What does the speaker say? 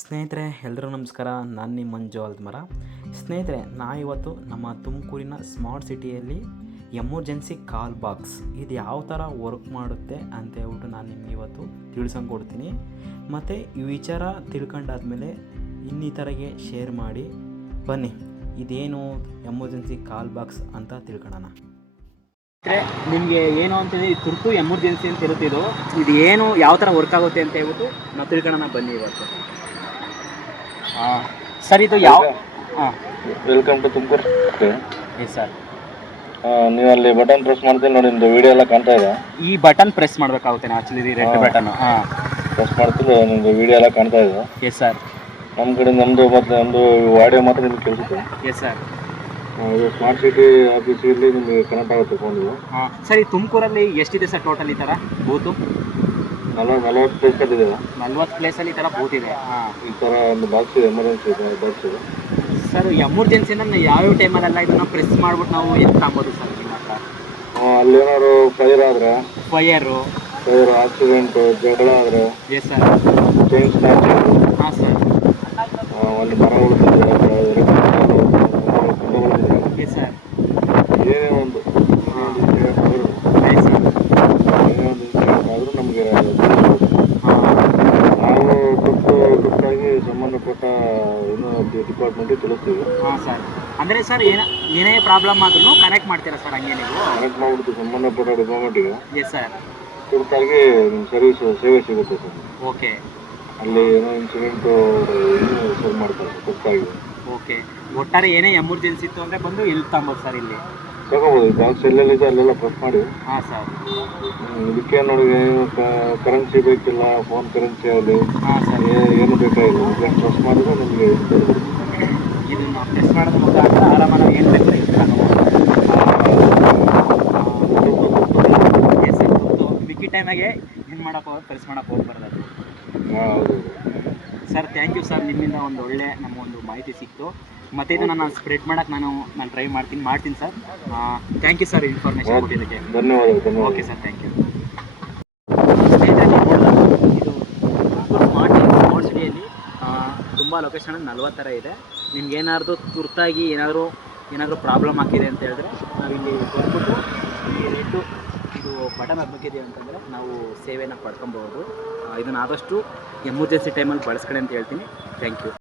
ಸ್ನೇಹಿತರೆ ಎಲ್ಲರೂ ನಮಸ್ಕಾರ. ನಾನು ನಿಮ್ಮ ಮಂಜು ಅಲ್ದಮರ. ಸ್ನೇಹಿತರೆ, ಇವತ್ತು ನಮ್ಮ ತುಮಕೂರಿನ ಸ್ಮಾರ್ಟ್ ಸಿಟಿಯಲ್ಲಿ ಎಮರ್ಜೆನ್ಸಿ ಕಾಲ್ ಬಾಕ್ಸ್ ಇದು ಯಾವ ಥರ ವರ್ಕ್ ಮಾಡುತ್ತೆ ಅಂತ ಹೇಳ್ಬಿಟ್ಟು ನಾನು ನಿಮ್ಗೆ ಇವತ್ತು ಕೊಡ್ತೀನಿ. ಮತ್ತು ಈ ವಿಚಾರ ತಿಳ್ಕೊಂಡಾದ್ಮೇಲೆ ಇನ್ನಿತರಿಗೆ ಶೇರ್ ಮಾಡಿ. ಬನ್ನಿ, ಇದೇನು ಎಮರ್ಜೆನ್ಸಿ ಕಾಲ್ ಬಾಕ್ಸ್ ಅಂತ ತಿಳ್ಕೊಳ್ಳೋಣ. ನಿಮಗೆ ಏನು ಅಂತಂದರೆ ತುರ್ತು ಎಮರ್ಜೆನ್ಸಿ ಅಂತ ಇರುತ್ತೆ. ಇದು ಏನು ಯಾವ ಥರ ವರ್ಕ್ ಆಗುತ್ತೆ ಅಂತ ಹೇಳ್ಬಿಟ್ಟು ನಾವು ತಿಳ್ಕೊಳ್ಳೋಣ ಬನ್ನಿ ಇವತ್ತು. ಸರ್, ಇದು ಯಾವ welcome to Tumakuru. Yes sir. ನೀವು ಅಲ್ಲಿ ಬಟನ್ ಪ್ರೆಸ್ ಮಾಡ್ತೀನಿ ನೋಡಿ, ನಿಮ್ಮದು ವಿಡಿಯೋ ಎಲ್ಲ ಕಾಣ್ತಾ ಇದೆ. ಈ ಬಟನ್ ಪ್ರೆಸ್ ಮಾಡಬೇಕಾಗುತ್ತೆ ಆ್ಯಕ್ಚುಲಿ, ರೆಡ್ ಬಟನ್ ಪ್ರೆಸ್ ಮಾಡ್ತಿಲ್ಲ, ನಿಮ್ಮದು ವಿಡಿಯೋ ಎಲ್ಲ ಕಾಣ್ತಾ ಇದೆ. Yes sir. ನಮ್ಮ ಕಡೆ ನಮ್ಮದು ಆಡಿಯೋ ಮಾತ್ರ ನಿಮ್ಗೆ ಕೇಳಿಸುತ್ತೆ. Yes sir. ಇದು ಸ್ಮಾರ್ಟ್ ಸಿಟಿ ಆಫೀಸಲ್ಲಿ ನಿಮಗೆ ಕನೆಕ್ಟ್ ಆಗುತ್ತೆ ಫೋನು. ಸರ್, ಈ ತುಮಕೂರಲ್ಲಿ ಎಷ್ಟಿದೆ ಸರ್ ಟೋಟಲ್ ಈ ಥರ ಬೂತು? 40 ಪ್ಲೇಸ್ ಇದೆ. 40 ಪ್ಲೇಸಲ್ಲಿ ಈ ಥರ ಬೂತ್ ಇದೆ. ಈ ಥರ ಒಂದು ಬಾಕ್ಸ್ ಇದೆ, ಎಮರ್ಜೆನ್ಸಿ ಬಾಕ್ಸ್ ಇದೆ. ಸರ್, ಎಮರ್ಜೆನ್ಸಿನ ಯಾವ್ಯಾವ ಟೈಮಲ್ಲೆಲ್ಲ ಇದನ್ನು ಪ್ರೆಸ್ ಮಾಡ್ಬಿಟ್ಟು ನಾವು ಏನು ತಗೋಬೋದು ಸರ್ ನಿಮ್ಮ ಹತ್ರ? ಅಲ್ಲೇನಾದ್ರು ಫೈರ್ ಆದರೆ, ಫೈರು ಆಕ್ಸಿಡೆಂಟು, ಜಗಳ ಆದರೆ, ಎಸ್ ಸರ್, ಚೈನ್ ಸ್ನ್ಯಾಚಿಂಗ್, ಹಾಂ ಸರ್, ಒಂದು ಮರ ಉಳಿಸಿದ್ರೆ, ಎಸ್ ಸರ್, ಏನೇ ಒಂದು ಆದರೂ ನಮಗೆ ನಾವು ತುರ್ತಾಗಿ ಸಂಬಂಧಪಟ್ಟ ಡಿಪಾರ್ಟ್ಮೆಂಟಿಗೆ ತಿಳಿಸ್ತೀವಿ. ಹಾಂ ಸರ್. ಅಂದರೆ ಸರ್, ಏನೇ ಪ್ರಾಬ್ಲಮ್ ಆದ್ರೂ ಕನೆಕ್ಟ್ ಮಾಡ್ತೀರಾ ಸರ್? ಹಂಗೆ ನೀವು ಕನೆಕ್ಟ್ ಮಾಡಿಬಿಟ್ಟು ಸಂಬಂಧಪಟ್ಟ ಡಿಪಾರ್ಟ್ಮೆಂಟಿಗೆ ಎಸ್ ಸರ್ ತುರ್ತಾಗಿ ಸರ್ವಿಸ್ ಸೇವೆ ಸಿಗುತ್ತೆ ಸರ್. ಓಕೆ. ಅಲ್ಲಿ ಏನೋ ಇನ್ಸಿಡೆಂಟು ಸರ್ ಮಾಡ್ತಾರೆ ತುರ್ತಾಗಿ. ಓಕೆ. ಒಟ್ಟಾರೆ ಏನೇ ಎಮರ್ಜೆನ್ಸಿ ಇತ್ತು ಅಂದರೆ ಬಂದು ಇಲ್ಲಿ ತಗೋಬೋದು ಸರ್? ಇಲ್ಲಿ ತಗೋಬೋದು. ಈ ಬಾಕ್ಸ್ ಎಲ್ಲೆಲ್ಲಿದೆ ಅಲ್ಲೆಲ್ಲ ಪ್ರೆಸ್ ಮಾಡಿ. ಹಾಂ ಸರ್. ಇದಕ್ಕೆ ನೋಡಿ, ಕರೆನ್ಸಿ ಬೇಕಿಲ್ಲ, ಫೋನ್ ಕರೆನ್ಸಿ ಆಗಲಿ, ಹಾಂ ಸರ್, ಏನು ಬೇಕಾಗಿಲ್ಲ. ಜಸ್ಟ್ ಪ್ರೆಸ್ ಮಾಡಿದ್ರೆ ನಿಮಗೆ ಇದನ್ನು ಪ್ರೆಸ್ ಮಾಡೋದ್ರ ಮುಖಾಂತರ ಆರಾಮಾಗಿ ನಾವು ಏನು ಬೇಕಾದ್ರೆ ಇದು ಎಸ್ ಸರ್. ಮಿಕ್ಕಿ ಟೈಮಾಗೆ ಏನು ಮಾಡೋಕೆ ಹೋಗಿ ಪ್ರೆಸ್ ಮಾಡೋಕೆ ಹೋಗ್ಬಾರ್ದು ಅದು. ಹೌದು ಸರ್, ಥ್ಯಾಂಕ್ ಯು ಸರ್. ನಿಮ್ಮಿಂದ ಒಂದು ಒಳ್ಳೆ ನಮಗೊಂದು ಮಾಹಿತಿ ಸಿಕ್ತು. ಮತ್ತು ಇದು ನಾನು ಸ್ಪ್ರೆಡ್ ಮಾಡೋಕ್ಕೆ ನಾನು ಟ್ರೈ ಮಾಡ್ತೀನಿ ಸರ್. ಥ್ಯಾಂಕ್ ಯು ಸರ್ ಇನ್ಫಾರ್ಮೇಷನ್ ಕೊಟ್ಟಿದ್ದಕ್ಕೆ. ಧನ್ಯವಾದ. Okay sir, thank you. ಸ್ನೇಹಿತರೆ, ಇದು ಸ್ಮಾರ್ಟ್ ಸಿಟಿಯಲ್ಲಿ ತುಂಬ ಲೊಕೇಶನ್ 40 ಥರ ಇದೆ. ನಿಮ್ಗೆ ಏನಾದರೂ ತುರ್ತಾಗಿ ಏನಾದರೂ ಪ್ರಾಬ್ಲಮ್ ಆಗಿದೆ ಅಂತ ಹೇಳಿದ್ರೆ ನಾವಿಲ್ಲಿ ಬಂದ್ಬಿಟ್ಟು ಈ ರೆಡ್ಡು ಇದು ಬಟನ್ ಹಬ್ಬಕ್ಕಿದೆ ಅಂತಂದರೆ ನಾವು ಸೇವೆನ ಪಡ್ಕೊಬೋದು. ಇದನ್ನು ಆದಷ್ಟು ಎಮರ್ಜೆನ್ಸಿ ಟೈಮಲ್ಲಿ ಬಳಸ್ಕೊಳ್ಳಿ ಅಂತ ಹೇಳ್ತೀನಿ. Thank you.